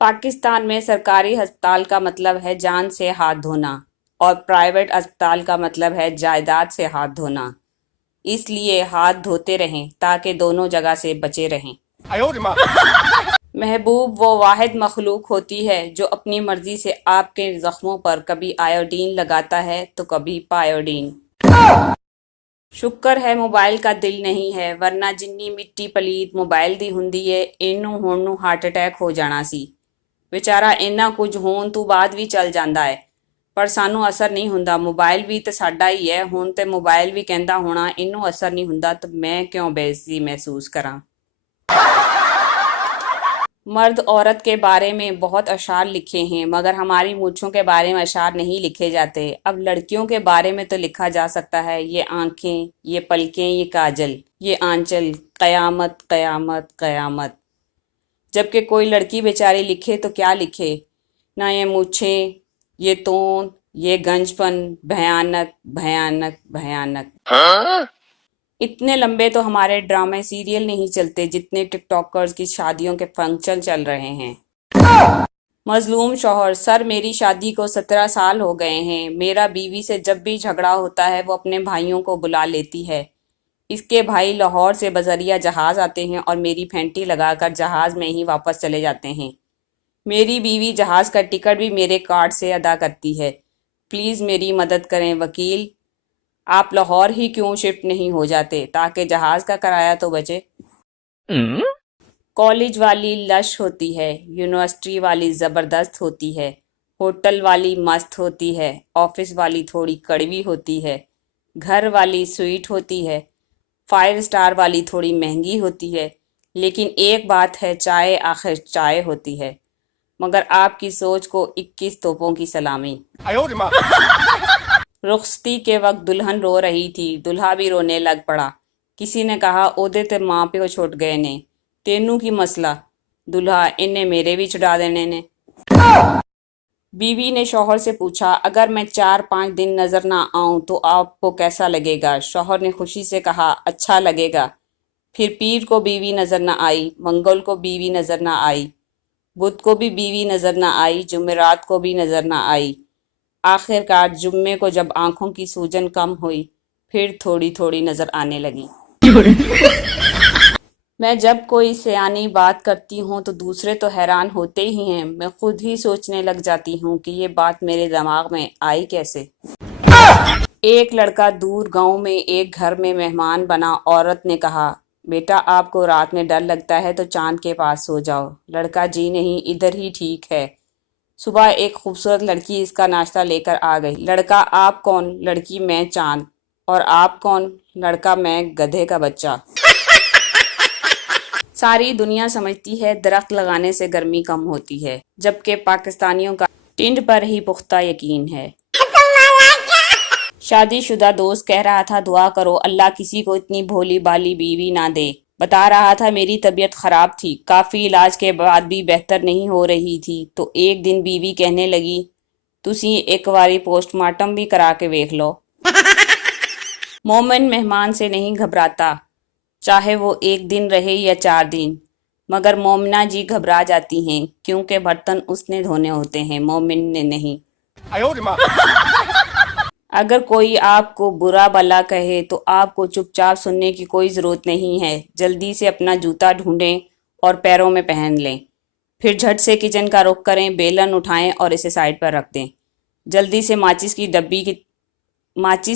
पाकिस्तान में सरकारी अस्पताल का मतलब है जान से हाथ धोना और प्राइवेट अस्पताल का मतलब है जायदाद से हाथ धोना। इसलिए हाथ धोते रहें ताकि दोनों जगह से बचे रहें। महबूब वो वाहिद मखलूक होती है जो अपनी मर्जी से आपके जख्मों पर कभी आयोडीन लगाता है तो कभी पायोडीन। शुक्र है मोबाइल का दिल नहीं है, वरना जिन्नी मिट्टी पलीत मोबाइल दी हुंदी है ਇਹਨੂੰ ਹੁਣ ਨੂੰ ਹਾਰਟ ਅਟੈਕ ਹੋ ਜਾਣਾ ਸੀ। ਵਿਚਾਰਾ ਇੰਨਾ ਕੁਝ ਹੋਣ ਤੋਂ ਬਾਅਦ ਵੀ ਚੱਲ ਜਾਂਦਾ ਹੈ, ਪਰ ਸਾਨੂੰ ਅਸਰ ਨਹੀਂ ਹੁੰਦਾ। ਮੋਬਾਈਲ ਵੀ ਤੇ ਸਾਡਾ ਹੀ ਹੈ। ਹੁਣ ਤੇ ਮੋਬਾਈਲ ਵੀ ਕਹਿੰਦਾ ਹੋਣਾ ਇਹਨੂੰ ਅਸਰ ਨਹੀਂ ਹੁੰਦਾ ਤਾਂ ਮੈਂ क्यों बेइज्जती महसूस करां। मर्द औरत के बारे में बहुत अशार लिखे हैं, मगर हमारी मूंछों के बारे में अशार नहीं लिखे जाते। अब लड़कियों के बारे में तो लिखा जा सकता है, ये आंखें, ये पलकें, ये काजल, ये आंचल, कयामत कयामत कयामत। जबकि कोई लड़की बेचारी लिखे तो क्या लिखे, ना ये मूंछें, ये तोन, ये गंजपन, भयानक भयानक भयानक। इतने लंबे तो हमारे ड्रामे सीरियल नहीं चलते जितने टिकटॉकर्स की शादियों के फंक्शन चल रहे हैं। मजलूम शौहर, सर मेरी शादी को 17 साल हो गए हैं। मेरा बीवी से जब भी झगड़ा होता है वो अपने भाइयों को बुला लेती है। इसके भाई लाहौर से बजरिया जहाज़ आते हैं और मेरी फेंटी लगाकर जहाज़ में ही वापस चले जाते हैं। मेरी बीवी जहाज़ का टिकट भी मेरे कार्ड से अदा करती है। प्लीज़ मेरी मदद करें वकील। आप लाहौर ही क्यों शिफ्ट नहीं हो जाते ताकि जहाज का किराया तो बचे। कॉलेज वाली लश होती है, यूनिवर्सिटी वाली ज़बरदस्त होती है, होटल वाली मस्त होती है, ऑफिस वाली थोड़ी कड़वी होती है, घर वाली स्वीट होती है, 5 स्टार वाली थोड़ी महंगी होती है। लेकिन एक बात है, चाय आखिर चाय होती है। मगर आपकी सोच को 21 तोपों की सलामी। रुखसती के वक्त दुल्हन रो रही थी, दूल्हा भी रोने लग पड़ा। किसी ने कहा ओदे ते माँ प्यो छुट गए ने, तेनू की मसला। दूल्हा, इन्हें मेरे भी छुड़ा देने ने। बीवी ने शौहर से पूछा, अगर मैं 4-5 दिन नजर ना आऊं तो आपको कैसा लगेगा? शौहर ने खुशी से कहा, अच्छा लगेगा। फिर पीर को बीवी नजर ना आई, मंगल को बीवी नजर ना आई, बुध को भी बीवी नजर ना आई, जुमेरात को भी नजर ना आई। आखिरकार जुम्मे को जब आंखों की सूजन कम हुई, फिर थोड़ी थोड़ी नजर आने लगी। मैं जब कोई सयानी बात करती हूँ तो दूसरे तो हैरान होते ही हैं, मैं खुद ही सोचने लग जाती हूँ कि ये बात मेरे दिमाग में आई कैसे। एक लड़का दूर गांव में एक घर में मेहमान बना। औरत ने कहा, बेटा आपको रात में डर लगता है तो चांद के पास सो जाओ। लड़का, जी नहीं, इधर ही ठीक है। सुबह एक खूबसूरत लड़की इसका नाश्ता लेकर आ गई। लड़का, आप कौन? लड़की, मैं चांद। और आप कौन? लड़का, मैं गधे का बच्चा। सारी दुनिया समझती है दरख्त लगाने से गर्मी कम होती है, जबकि पाकिस्तानियों का टिंड पर ही पुख्ता यकीन है। शादीशुदा दोस्त कह रहा था, दुआ करो अल्लाह किसी को इतनी भोली भाली बीवी ना दे। बता रहा था मेरी तबीयत ख़राब थी, काफ़ी इलाज के बाद भी बेहतर नहीं हो रही थी। तो एक दिन बीवी कहने लगी, तुसी एक बारी पोस्टमार्टम भी करा के वेख लो। मोमिन मेहमान से नहीं घबराता, चाहे वो 1 दिन रहे या 4 दिन। मगर मोमिना जी घबरा जाती हैं, क्योंकि बर्तन उसने धोने होते हैं, मोमिन ने नहीं। अगर कोई आपको बुरा भला कहे तो आपको चुपचाप सुनने की कोई ज़रूरत नहीं है। जल्दी से अपना जूता ढूंढें और पैरों में पहन लें। फिर झट से किचन का रुख करें, बेलन उठाएं और इसे साइड पर रख दें। जल्दी से माचिस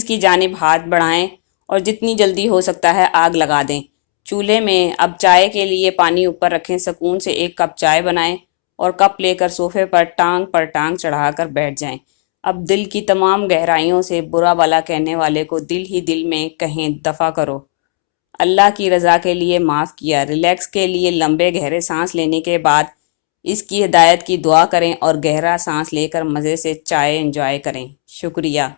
की जानिब हाथ बढ़ाएं और जितनी जल्दी हो सकता है आग लगा दें। चूल्हे में अब चाय के लिए पानी ऊपर रखें, सुकून से 1 कप चाय बनाएं और कप लेकर सोफे पर टांग चढ़ाकर बैठ जाएं। अब दिल की तमाम गहराइयों से बुरा भला कहने वाले को दिल ही दिल में कहें, दफ़ा करो। अल्लाह की रज़ा के लिए माफ़ किया। रिलैक्स के लिए लंबे गहरे सांस लेने के बाद इसकी हिदायत की दुआ करें और गहरा सांस लेकर मज़े से चाय एंजॉय करें। शुक्रिया।